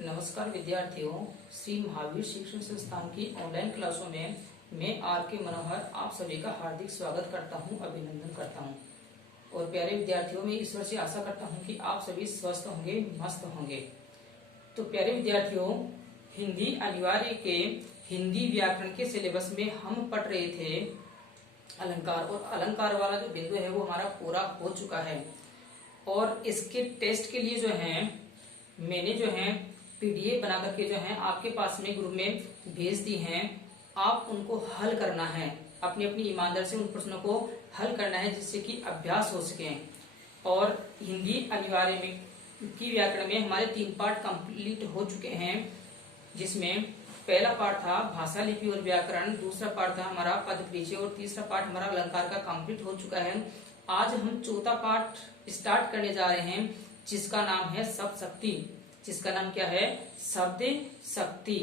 नमस्कार विद्यार्थियों, श्री महावीर शिक्षण संस्थान की ऑनलाइन क्लासों में मैं आर.के. मनोहर आप सभी का हार्दिक स्वागत करता हूं, अभिनंदन करता हूं। और प्यारे विद्यार्थियों, मैं ईश्वर से आशा करता हूं कि आप सभी स्वस्थ होंगे, मस्त होंगे। तो प्यारे विद्यार्थियों, हिंदी अनिवार्य के हिंदी व्याकरण के सिलेबस में हम पढ़ रहे थे अलंकार, और अलंकार वाला जो बिंदु है वो हमारा पूरा हो चुका है। और इसके टेस्ट के लिए जो है मैंने जो है पीडीएफ बना करके जो है आपके पास में ग्रुप में भेज दी हैं। आप उनको हल करना है, अपनी अपनी ईमानदारी से उन प्रश्नों को हल करना है, जिससे कि अभ्यास हो सके। और हिंदी अनिवार्य में की व्याकरण में हमारे 3 पार्ट कंप्लीट हो चुके हैं, जिसमें पहला पार्ट था भाषा, लिपि और व्याकरण, दूसरा पार्ट था हमारा पद परिचय और तीसरा पार्ट हमारा अलंकार का कंप्लीट हो चुका है। आज हम चौथा पार्ट स्टार्ट करने जा रहे हैं, जिसका नाम है शब्द शक्ति। जिसका नाम क्या है? शब्द शक्ति।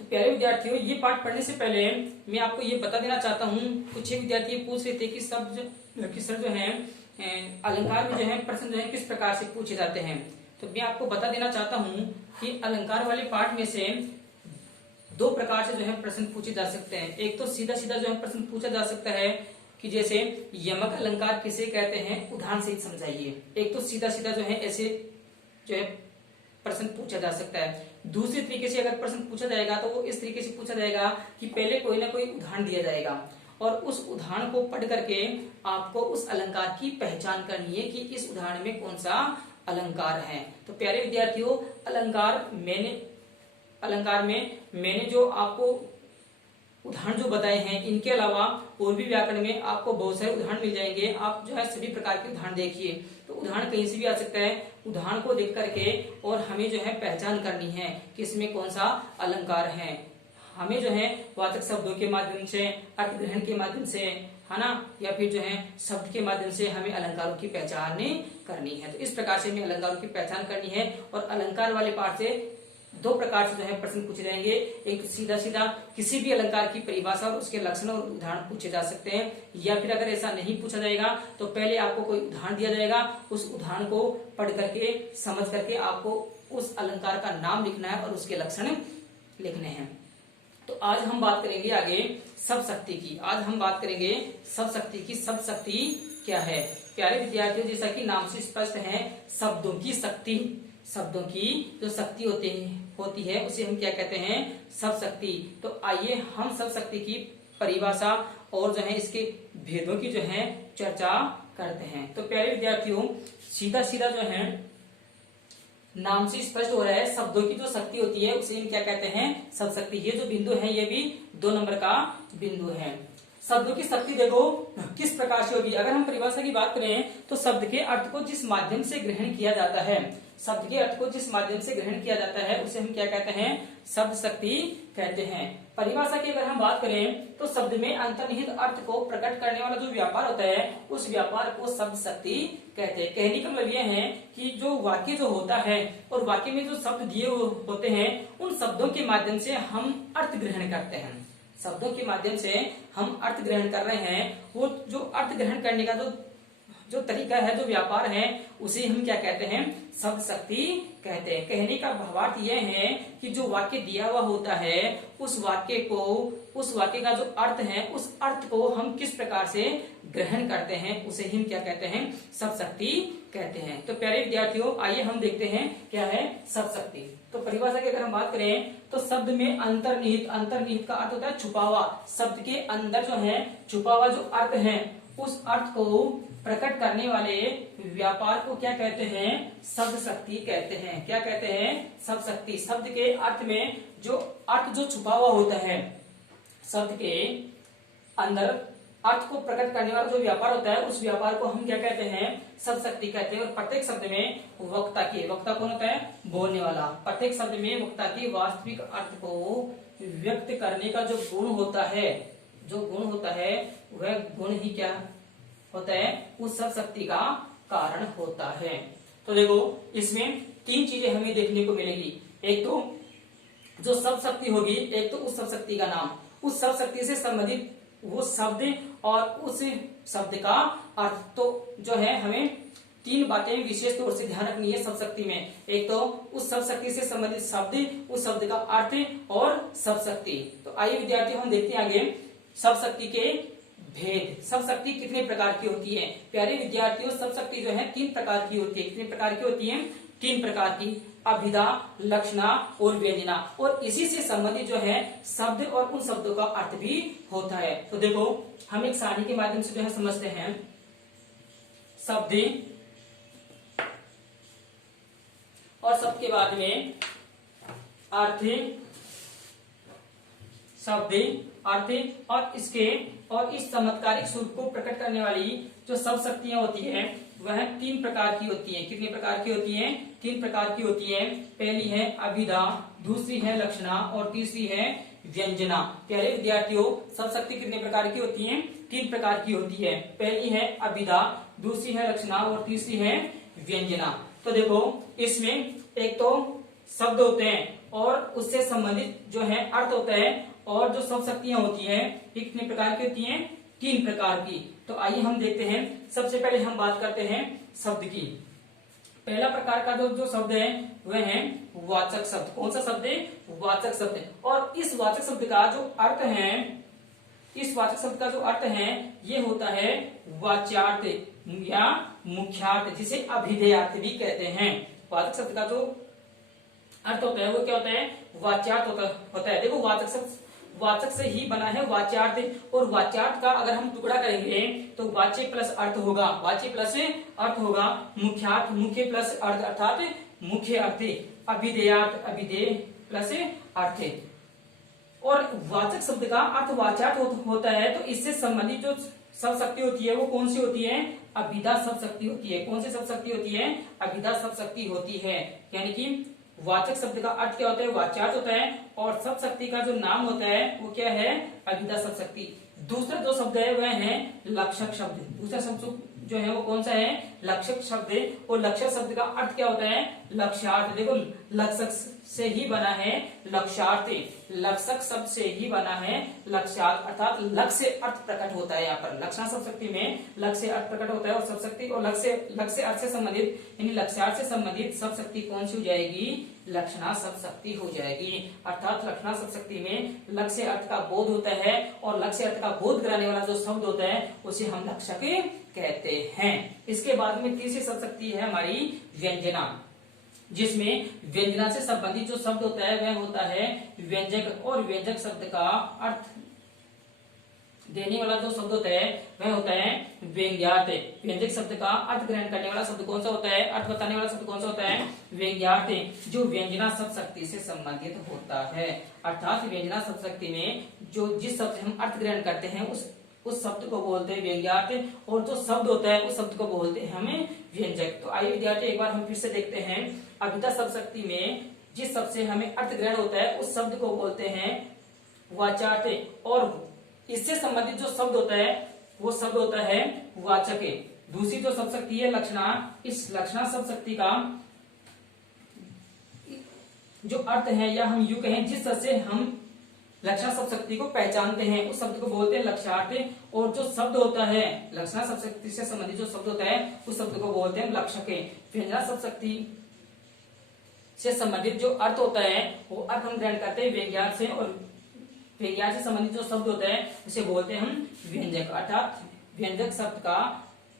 तो प्यारे विद्यार्थियों, ये पाठ पढ़ने से पहले मैं आपको ये बता देना चाहता हूँ, कुछ विद्यार्थी पूछ रहे थे कि सर जो है अलंकार में जो है प्रश्न जो है किस प्रकार से पूछे जाते हैं। तो मैं आपको बता देना चाहता हूँ कि अलंकार वाले पाठ में से 2 प्रकार से जो है प्रश्न पूछे जा सकते हैं। एक तो सीधा सीधा जो है प्रश्न पूछा जा सकता है कि जैसे यमक अलंकार किसे कहते हैं, उदाहरण सहित समझाइए। एक तो सीधा सीधा जो है ऐसे जो है प्रश्न पूछा जा सकता है। दूसरी तरीके से अगर प्रश्न पूछा जाएगा तो वो इस तरीके से पूछा जाएगा कि पहले कोई ना कोई उदाहरण दिया जाएगा और उस उदाहरण को पढ़ करके आपको उस अलंकार की पहचान करनी है कि इस उदाहरण में कौन सा अलंकार है। तो प्यारे विद्यार्थियों, अलंकार में मैंने जो आपको उदाहरण जो बताए हैं, इनके अलावा और भी व्याकरण में आपको बहुत सारे उदाहरण मिल जाएंगे। आप जो है सभी प्रकार के उदाहरण देखिए। तो उदाहरण कहीं से भी आ सकता है, उदाहरण को देख करके और हमें जो है पहचान करनी है कि इसमें कौन सा अलंकार है। हमें जो है वाचक शब्दों के माध्यम से, अर्थ ग्रहण के माध्यम से, है ना, या फिर जो है शब्द के माध्यम से हमें अलंकारों की पहचान करनी है। तो इस प्रकार से हमें अलंकारों की पहचान करनी है। और अलंकार वाले पाठ से 2 प्रकार से जो है प्रश्न पूछे जाएंगे। एक सीधा सीधा किसी भी अलंकार की परिभाषा और उसके लक्षण और उदाहरण पूछे जा सकते हैं, या फिर अगर ऐसा नहीं पूछा जाएगा तो पहले आपको कोई उदाहरण दिया जाएगा, उस उदाहरण को पढ़ करके समझ करके आपको उस अलंकार का नाम लिखना है और उसके लक्षण लिखने हैं। तो आज हम बात करेंगे आगे शब्द शक्ति की। आज हम बात करेंगे शब्द शक्ति की। शब्द शक्ति क्या है? प्यारे विद्यार्थियों, जैसा कि नाम से स्पष्ट है, शब्दों की शक्ति, शब्दों की जो शक्ति होती है उसे हम क्या कहते हैं? शब्द शक्ति। तो आइए हम शब्द शक्ति की परिभाषा और जो है इसके भेदों की जो है चर्चा करते हैं। तो प्यारे विद्यार्थियों, सीधा सीधा जो है नाम से स्पष्ट हो रहा है, शब्दों की जो शक्ति होती है उसे हम क्या कहते हैं? शब्द शक्ति। ये जो बिंदु है ये भी 2 नंबर का बिंदु है। शब्दों की शक्ति देखो किस प्रकार से होगी। अगर हम परिभाषा की बात करें तो शब्द के अर्थ को जिस माध्यम से ग्रहण किया जाता है, शब्द के अर्थ को जिस माध्यम से ग्रहण किया जाता है उसे हम क्या कहते हैं? शब्द शक्ति कहते हैं। परिभाषा की अगर हम बात करें तो शब्द में अंतर्निहित अर्थ को प्रकट करने वाला जो व्यापार होता है उस व्यापार को शब्द शक्ति कहते हैं। कहने का मतलब यह है कि जो वाक्य जो होता है और वाक्य में जो शब्द दिए होते हैं उन शब्दों के माध्यम से हम अर्थ ग्रहण करते हैं। शब्दों के माध्यम से हम अर्थ ग्रहण कर रहे हैं। वो जो अर्थ ग्रहण करने का जो तरीका है, जो व्यापार है, उसे हम क्या कहते हैं? शब्द शक्ति कहते हैं। कहने का भावार्थ यह है कि जो वाक्य दिया हुआ होता है उस वाक्य का जो अर्थ है उस अर्थ को हम किस प्रकार से ग्रहण करते हैं उसे हम क्या कहते हैं? शब्द शक्ति कहते हैं। तो प्यारे विद्यार्थियों, आइए हम देखते हैं क्या है शब्द शक्ति। तो परिभाषा की अगर हम बात करें तो शब्द में अंतर्निहित का अर्थ होता है छुपा हुआ। शब्द के अंदर जो है छुपा हुआ जो अर्थ है उस अर्थ को प्रकट करने वाले व्यापार को क्या कहते हैं? शब्द शक्ति कहते हैं। क्या कहते हैं? शब्द शक्ति। शब्द के अर्थ में जो अर्थ जो छुपा हुआ होता है, शब्द के अंदर अर्थ को प्रकट करने वाला जो व्यापार होता है उस व्यापार को हम क्या कहते हैं? शब्द शक्ति कहते हैं। और प्रत्येक शब्द में वक्ता कौन होता है? बोलने वाला। प्रत्येक शब्द में वक्ता के वास्तविक अर्थ को व्यक्त करने का जो गुण होता है वह गुण ही क्या होता है? उस शब्द शक्ति का कारण होता है। तो देखो इसमें 3 चीजें हमें देखने को मिलेगी। एक तो जो शब्द शक्ति होगी, एक तो उस शब्द शक्ति का नाम, उस शब्द शक्ति से संबंधित वो शब्द और उस शब्द का अर्थ। तो जो है हमें तीन बातें विशेष तौर से ध्यान रखनी है शब्द शक्ति में। एक तो उस शब्द शक्ति से संबंधित शब्द, उस शब्द का अर्थ और शब्द शक्ति। तो आइए विद्यार्थियों हम देखते हैं आगे शब्द शक्ति के भेद। शब्द शक्ति कितने प्रकार की होती है? प्यारे विद्यार्थियों, शब्द शक्ति जो है तीन प्रकार की होती है। कितने प्रकार की होती है? तीन प्रकार की, अभिधा, लक्षणा और व्यंजना। और इसी से संबंधित जो है शब्द और उन शब्दों का अर्थ भी होता है। तो देखो हम एक सारणी के माध्यम से जो है समझते हैं। शब्द और शब्द के बाद में अर्थ, शब्द, अर्थ और इसके और इस चमत्कारिक स्वरूप को प्रकट करने वाली जो शब्द शक्तियां होती है वह तीन प्रकार की होती है। कितने प्रकार की होती है? तीन प्रकार की होती है। पहली है अभिधा, दूसरी है लक्षणा और तीसरी है व्यंजना। प्यारे विद्यार्थियों, शब्द शक्ति कितने प्रकार की होती है? तीन प्रकार की होती है। पहली है अभिधा, दूसरी है लक्षणा और तीसरी है व्यंजना। तो देखो इसमें एक तो शब्द होते हैं और उससे संबंधित जो है अर्थ होता है, और जो शब्द शक्तियां होती है ये कितने प्रकार की होती हैं? तीन प्रकार की। तो आइए हम देखते हैं। सबसे पहले हम बात करते हैं शब्द की। पहला प्रकार का जो शब्द है वह है वाचक शब्द। कौन सा शब्द है? वाचक शब्द। और इस वाचक शब्द का जो अर्थ है, इस वाचक शब्द का जो अर्थ है ये होता है वाच्यार्थ या मुख्यार्थ, जिसे अभिधेयार्थ भी कहते हैं। वाचक शब्द का जो अर्थ होता है वो क्या होता है? वाच्यार्थ होता है। देखो वाचक शब्द वाचक से ही बना है वाच्यार्थ, और वाच्यार्थ का अगर हम टुकड़ा करेंगे तो वाच्य प्लस अर्थ होगा, वाच्य प्लस अर्थ होगा मुख्यार्थ, मुख्य प्लस अर्थ अर्थात मुख्य अर्थ, अभिधेयार्थ, अभिधेय प्लस अर्थ। और वाचक शब्द का अर्थ वाच्यार्थ होता है। तो इससे संबंधित जो शब्द शक्ति होती है वो कौन सी होती है? अभिधा शब्द शक्ति होती है। कौन सी शब्द शक्ति होती है? अभिधा शब्द शक्ति होती है। यानी कि वाचक शब्द का अर्थ क्या होता है? वाच्यार्थ होता है, और शब्द शक्ति का जो नाम होता है वो क्या है? अभिधा शब्द शक्ति। दूसरा जो शब्द है वह है लक्षक शब्द। दूसरा शब्द जो है वो कौन सा है? लक्षक शब्द। और लक्षक शब्द का अर्थ क्या होता है? लक्ष्यार्थ। देखो लक्षक से ही बना है लक्ष्यार्थ, लक्षक शब्द से ही बना है लक्ष्यार्थ, अर्थात लक्ष्य अर्थ प्रकट होता है। यहाँ पर लक्षणा शब्द शक्ति में लक्ष्य अर्थ प्रकट होता है, और शब्द शक्ति और लक्ष्य अर्थ से संबंधित यानी लक्ष्यार्थ से संबंधित शब्द शक्ति कौन सी हो जाएगी? लक्षणा शब्द शक्ति हो जाएगी। अर्थात लक्षणा शब्द शक्ति में लक्ष्य अर्थ का बोध होता है, और लक्ष्य अर्थ का बोध कराने वाला जो शब्द होता है उसे हम लक्षक कहते हैं। इसके बाद में तीसरी शब्द शक्ति है हमारी व्यंजना, जिसमें व्यंजना से संबंधित जो शब्द होता है वह होता है व्यंजक। और व्यंजक शब्द का अर्थ देने वाला जो शब्द होता है वह होता है व्यंग्यार्थ। व्यंजक शब्द का अर्थ ग्रहण करने वाला शब्द कौन सा होता है? अर्थ बताने वाला शब्द कौन सा होता है? व्यंग्यार्थ, जो व्यंजना शब्द शक्ति से संबंधित होता है। अर्थात व्यंजना शब्द शक्ति में जो जिस शब्द से हम अर्थ ग्रहण करते हैं उस शब्द को बोलते हैं व्यंग्यार्थ, और जो शब्द होता है उस शब्द को बोलते हैं हमें व्यंजक। तो आइए विद्यार्थी एक बार हम फिर से देखते हैं। अभिधा शब्द शक्ति में जिस शब्द से हमें अर्थ ग्रहण होता है उस शब्द को बोलते हैं वाच्यार्थ, और इससे संबंधित जो शब्द होता है वो शब्द होता है वाचक। दूसरी जो शब्द शक्ति है लक्षणा, इस लक्षणा शब्द शक्ति का जो अर्थ है, या हम यूं कहें जिस शब्द से हम लक्षणा शब्द शक्ति को पहचानते हैं उस शब्द को बोलते हैं लक्ष्यार्थ। और जो शब्द होता है लक्षणा शब्द शक्ति से संबंधित जो शब्द होता है उस शब्द को बोलते हैं लक्षक। व्यंजना शब्द शक्ति से संबंधित जो अर्थ होता है वो अर्थ हम ग्रहण करते हैं व्यंग्यार्थ से, और व्यंग्यार्थ से संबंधित जो शब्द होता है उसे बोलते हैं हम व्यंजक। अर्थात व्यंजक शब्द का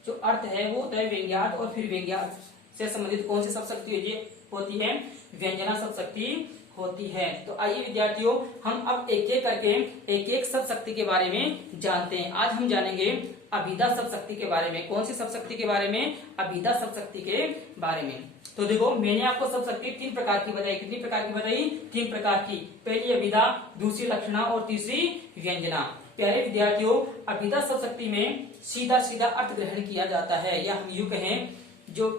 जो अर्थ है वो होता है व्यंग्यार्थ, और फिर व्यंग्यार्थ से संबंधित कौन सी शब्द शक्ति होती है? व्यंजना शब्द शक्ति होती है। तो आइए विद्यार्थियों हम अब एक एक करके एक एक शब्द शक्ति के बारे में जानते हैं। आज हम जानेंगे अभिधा शब्द शक्ति के बारे में। कौन सी शब्द शक्ति के बारे में? अभिधा शब्द शक्ति के बारे में। तो देखो मैंने आपको शब्द शक्ति तीन प्रकार की बताई। कितनी प्रकार की बताई? तीन प्रकार की। पहली अभिधा, दूसरी लक्षणा और तीसरी व्यंजना। प्यारे विद्यार्थियों, अभिधा शब्द शक्ति में सीधा सीधा अर्थ ग्रहण किया जाता है, या हम यूं कहें जो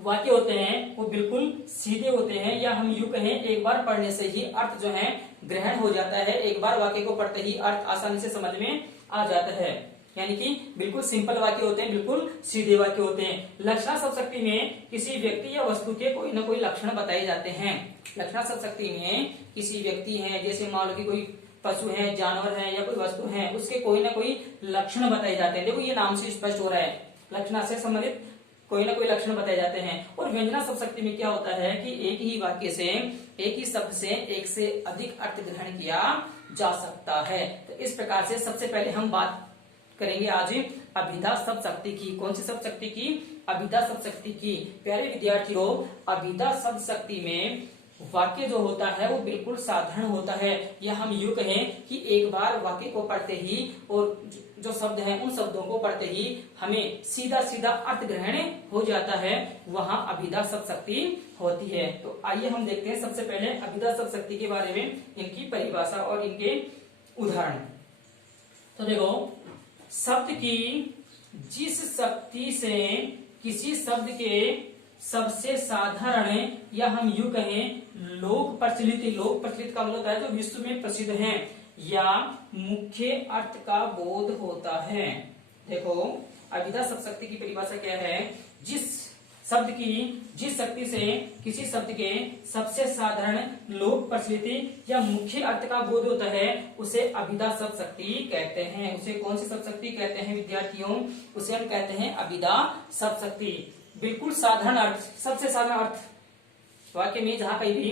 वाक्य होते हैं वो बिल्कुल सीधे होते हैं, या हम यूं कहें एक बार पढ़ने से ही अर्थ जो है ग्रहण हो जाता है। एक बार वाक्य को पढ़ते ही अर्थ आसानी से समझ में आ जाता है, यानी कि बिल्कुल सिंपल वाक्य होते हैं, बिल्कुल सीधे वाक्य होते हैं। लक्षणा शब्द शक्ति में किसी व्यक्ति या वस्तु के कोई न कोई लक्षण बताए जाते हैं। लक्षणा शब्द शक्ति में किसी व्यक्ति है, जैसे मान लो कि कोई पशु है, जानवर है या कोई वस्तु है, उसके कोई ना कोई लक्षण बताए जाते हैं। देखो ये नाम से स्पष्ट हो रहा है। लक्षणा से संबंधित कोई ना कोई लक्षण बताए जाते हैं। और व्यंजना शब्द शक्ति में क्या होता है कि एक ही वाक्य से, एक ही शब्द से एक से अधिक अर्थ ग्रहण किया जा सकता है। तो इस प्रकार से सबसे पहले हम बात करेंगे आज अभिधा शब्द शक्ति की। कौन सी शब्द शक्ति की? अभिधा शब्द शक्ति की। प्यारे विद्यार्थियों, अभिधा शब्द शक्ति में वाक्य जो होता है वो बिल्कुल साधारण होता है, या हम यूं कहें कि एक बार वाक्य को पढ़ते ही और जो शब्द हैं उन शब्दों को पढ़ते ही हमें सीधा सीधा अर्थ ग्रहण हो जाता है, वहां अभिधा शब्द शक्ति होती है। तो आइए हम देखते हैं सबसे पहले अभिधा शब्द शक्ति के बारे में, इनकी परिभाषा और इनके उदाहरण। तो देखो, शब्द की जिस शक्ति से किसी शब्द के सबसे साधारण, या हम यूं कहें लोक प्रचलित, लोक प्रचलित का मतलब होता है जो विश्व में प्रसिद्ध है, या मुख्य अर्थ का बोध होता है। देखो, अभिधा शब्द शक्ति की परिभाषा क्या है? जिस शब्द की जिस शक्ति से किसी शब्द के सबसे साधारण, लोक प्रचलित या मुख्य अर्थ का बोध होता है, उसे अभिधा शब्द शक्ति कहते हैं। उसे कौन सी शब्द शक्ति कहते हैं विद्यार्थियों? उसे हम कहते हैं अभिधा शब्द शक्ति। बिल्कुल साधारण अर्थ, सबसे साधारण अर्थ, वाक्य में जहां कहीं भी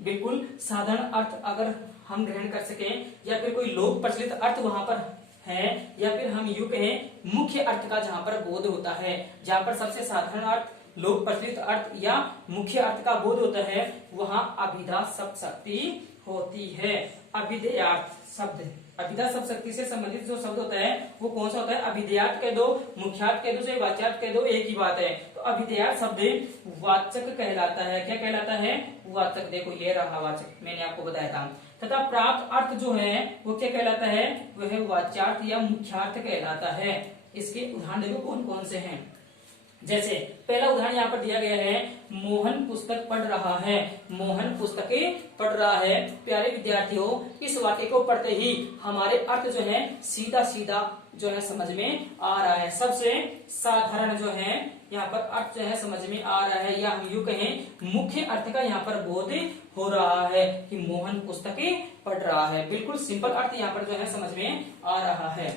बिल्कुल साधारण अर्थ अगर हम ग्रहण कर सकें, या फिर कोई लोक प्रचलित अर्थ वहां पर है, या फिर हम यूं कहें मुख्य अर्थ का जहां पर बोध होता है, जहां पर सबसे साधारण अर्थ, लोक प्रचलित अर्थ या मुख्य अर्थ का बोध होता है, वहां अभिधा शब्द शक्ति होती है। अभिधेयार्थ शब्द, अभिधा शब्द शक्ति से संबंधित जो शब्द होता है वो कौन सा होता है? अभिधेयार्थ कह दो, मुख्यार्थ कह दो, चाहे वाच्यार्थ कह दो, एक ही बात है। तो अभिधेयार्थ शब्द वाचक कहलाता है। क्या कहलाता है? वाचक। देखो, ये रहा वाचक, मैंने आपको बताया था। तथा प्राप्त अर्थ जो है वो क्या कहलाता है? वह वाच्यार्थ या मुख्यार्थ कहलाता है। इसके उदाहरण देखो कौन कौन से हैं। जैसे पहला उदाहरण यहाँ पर दिया गया है, मोहन पुस्तक पढ़ रहा है। मोहन पुस्तकें पढ़ रहा है। प्यारे विद्यार्थियों, इस वाक्य को पढ़ते ही हमारे अर्थ जो है सीधा सीधा जो है समझ में आ रहा है। सबसे साधारण जो है यहाँ पर अर्थ जो है समझ में आ रहा है, या हम यूं कहें मुख्य अर्थ का यहाँ पर बोध हो रहा है कि मोहन पुस्तकें पढ़ रहा है। बिल्कुल सिंपल अर्थ यहाँ पर जो है समझ में आ रहा है।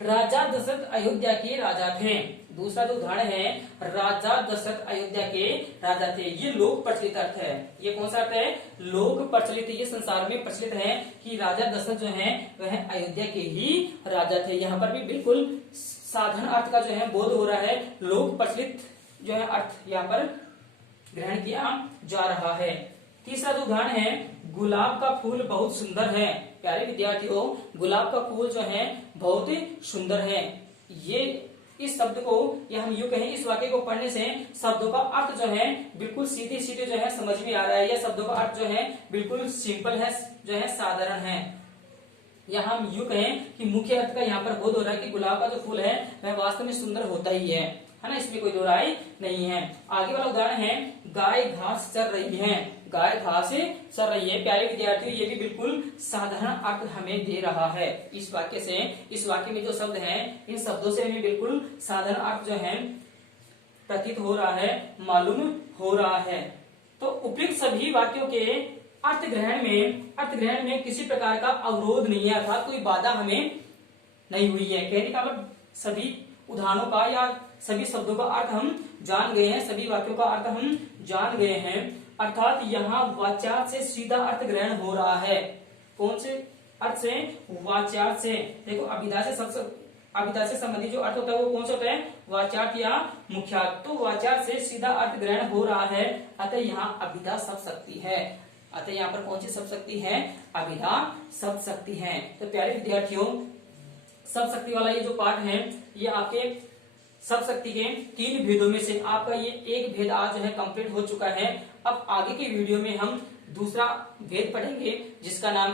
राजा दशरथ अयोध्या के राजा थे। दूसरा जो उदाहरण है, राजा दशरथ अयोध्या के राजा थे। ये लोक प्रचलित अर्थ है। ये कौन सा अर्थ है? लोक प्रचलित। ये संसार में प्रचलित है कि राजा दशरथ जो है वह अयोध्या के ही राजा थे। यहाँ पर भी बिल्कुल साधारण अर्थ का जो है बोध हो रहा है, लोक प्रचलित जो है अर्थ यहाँ पर ग्रहण किया जा रहा है। तीसरा जो उदाहरण है, गुलाब का फूल बहुत सुंदर है। प्यारे विद्यार्थियों, गुलाब का फूल जो है बहुत ही सुंदर है। ये इस शब्द को, या हम यूं कहें इस वाक्य को पढ़ने से शब्दों का अर्थ जो है बिल्कुल सीधे सीधे जो है समझ में आ रहा है, या शब्दों का अर्थ जो है बिल्कुल सिंपल है, जो है साधारण है। या हम यूं कहें कि मुख्य अर्थ का यहाँ पर बोध हो रहा है कि गुलाब का जो फूल है वह वास्तव में सुंदर होता ही है ना, इसमें कोई दो राय नहीं है। आगे वाला उदाहरण है, गाय घास चर रही है। गाय घास चर रही है। प्यारे विद्यार्थियों, ये भी बिल्कुल साधारण अर्थ हमें दे रहा है। इस वाक्य से, इस वाक्य में जो शब्द हैं, इन शब्दों से हमें बिल्कुल साधारण अर्थ जो है प्रतीत हो रहा है, मालूम हो रहा है। तो उपयुक्त सभी वाक्यों के अर्थ ग्रहण में किसी प्रकार का अवरोध नहीं है, अर्थात कोई बाधा हमें नहीं हुई है। कहने का मतलब सभी उदाहरणों का या सभी शब्दों का अर्थ हम जान गए हैं, सभी वाक्यों का अर्थ हम जान गए हैं, अर्थात यहाँ वाच्यार्थ से सीधा अर्थ ग्रहण हो रहा है। कौन से अर्थ से? वाच्यार्थ से। देखो, अभिधा से संबंधित जो अर्थ होता है वो कौन सा होता है? वाच्यार्थ या मुख्यार्थ। तो वाच्यार्थ से सीधा अर्थ ग्रहण हो रहा है, अतः यहाँ अभिधा शब्द शक्ति है। अतः यहाँ पर कौन सी शब्द शक्ति है? अभिधा शब्द शक्ति है। तो प्यारे विद्यार्थियों, शब्द शक्ति वाला ये जो पाठ है, ये आपके शब्द शक्ति के 3 भेदों में से आपका ये एक भेद आज जो है कंप्लीट हो चुका है। अब आगे के वीडियो में हम दूसरा भेद पढ़ेंगे, जिसका नाम है